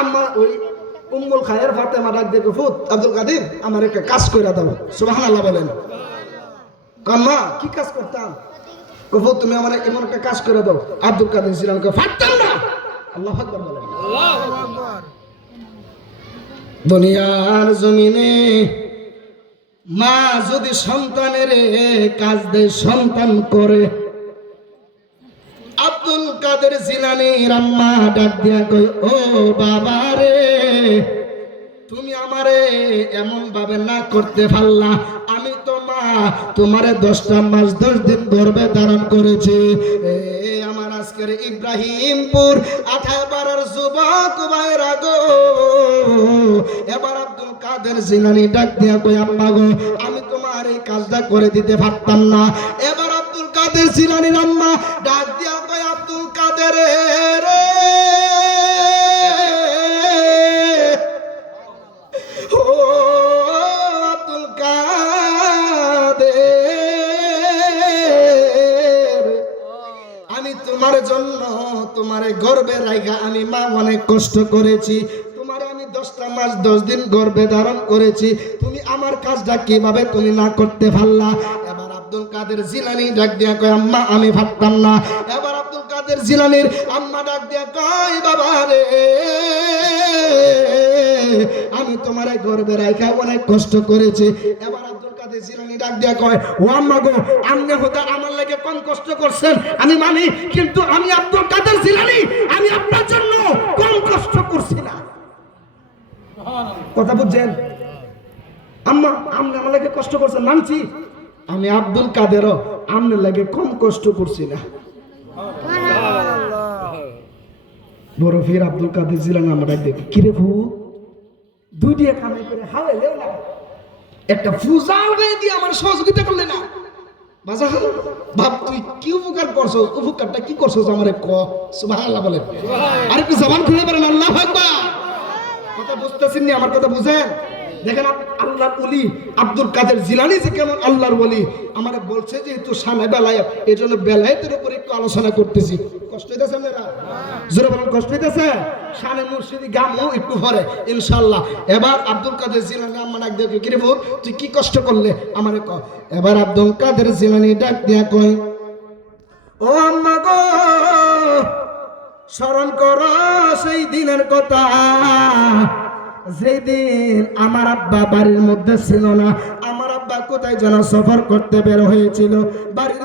আম্মা ওই উম্মুল খায়ের ফাতেমা ডাক দেখে ফুত আব্দুল কাদের আমার একটা কাজ করে দাও, সুবহানাল্লাহ বলেন। আম্মা কি কাজ করতাম? ফুত তুমি আমার এমন একটা কাজ করে দাও। আব্দুল কাদের জিলানীকে পারতাম না। আল্লাহু আকবার বলেন। আল্লাহু আকবার। দুনিয়ার জমিনে মা যদি সন্তানের কাজ দেয় সন্তান করে। আব্দুল কাদের জিলানীর আম্মা ডাক দিয়া কই, ও বাবা রে, তুমি আমারে এমন ভাবে না করতে পারলা। আমি তো মা তোমারে 10টা মাস 10 দিন গর্ভে ধারণ করেছি। আমার আজকের ইব্রাহিমপুর 18 যুবক ভাইরা গো, এবার আব্দুল কাদের জিলানী ডাক দিয়া কই, আম্মা গো, আমি তোমার এই কাজটা করে দিতে পারতাম না। এবার আব্দুল কাদের জিলানীর আম্মা ডাক দিয়া কই, আব্দুল কাদের রে, ও আব্দুল কাদের, আমি তোমার জন্য তোমারে গর্ভে রাখা আমি মা অনেক কষ্ট করেছি। তোমারে আমি 10টা মাস 10 দিন গর্ভে ধারণ করেছি। তুমি আমার কাজটা কিভাবে তুমি না করতে পারলা? এবার আব্দুল কাদের জিলানী ডাক দিয়া কয়, আম্মা আমি পারতাম না। এবার আব্দুল কাদের জিলানীর আম্মা ডাক দিয়া কয়, বাবা রে, আমি তোমার গর্ভে রাখা অনেক কষ্ট করেছি। এবার আব্দুল কাদের জিলানী ডাক দিয়া কয়, ও আম্মা গো, আপনি হয়তো আমার লাগে কম কষ্ট করছেন আমি মানি, কিন্তু আমি আব্দুল কাদের জিলানী আমি আপনার জন্য কম কষ্ট করছি না। কথা বুঝছেন? আম্মা আপনি আমার লাগে কষ্ট করছেন মানছি, আমি আব্দুল কাদেরও আপনার লাগে কম কষ্ট করছি না। বড় ফির আব্দুল কাদের জিলানী আমার ডাক দেখি, কিরে ফু, 2 দিয়ে কামাই করে হাওয়াইলে না, একটা ফুজাল হয়ে দিয়ে আমার সহযোগিতা করলে না। বাজা ভাব তুই কি উপকার করছো, উপকারটা কি করছো আমারে ক, সুবহানাল্লাহ বলেন। আর একটু জবান খুলে বলেন আল্লাহু আকবার। কথা বুঝতেছেন না? আমার কথা বুঝেন। দেখেন আল্লাহর ওলি আব্দুল কাদের জিলানী যে কেমন আল্লাহর ওলি, আমারে বলছে যে একটু সামনে বেলায়েত, এই জন্য বেলায়েতের উপর একটু আলোচনা করতেছি। কষ্ট হইতেছে না? জোরে বলেন, কষ্ট হইতেছে? শানে মুর্শিদি গামও একটু পরে ইনশাআল্লাহ। এবার আব্দুল কাদের জিলানী আম্মা ডাক দিয়ে কিরে বল, তুই কি কষ্ট করলে আমারে ক। এবার আব্দুল কাদের জিলানী ডাক দিয়া কয়, ও আম্মা গো, স্মরণ করো সেই দিনের কথা যেদিন আমার আব্বা বাড়ির মধ্যে ছিল না। আমার আব্বা কোথায় যেন সফর করতে বের হয়েছিল। বাড়ির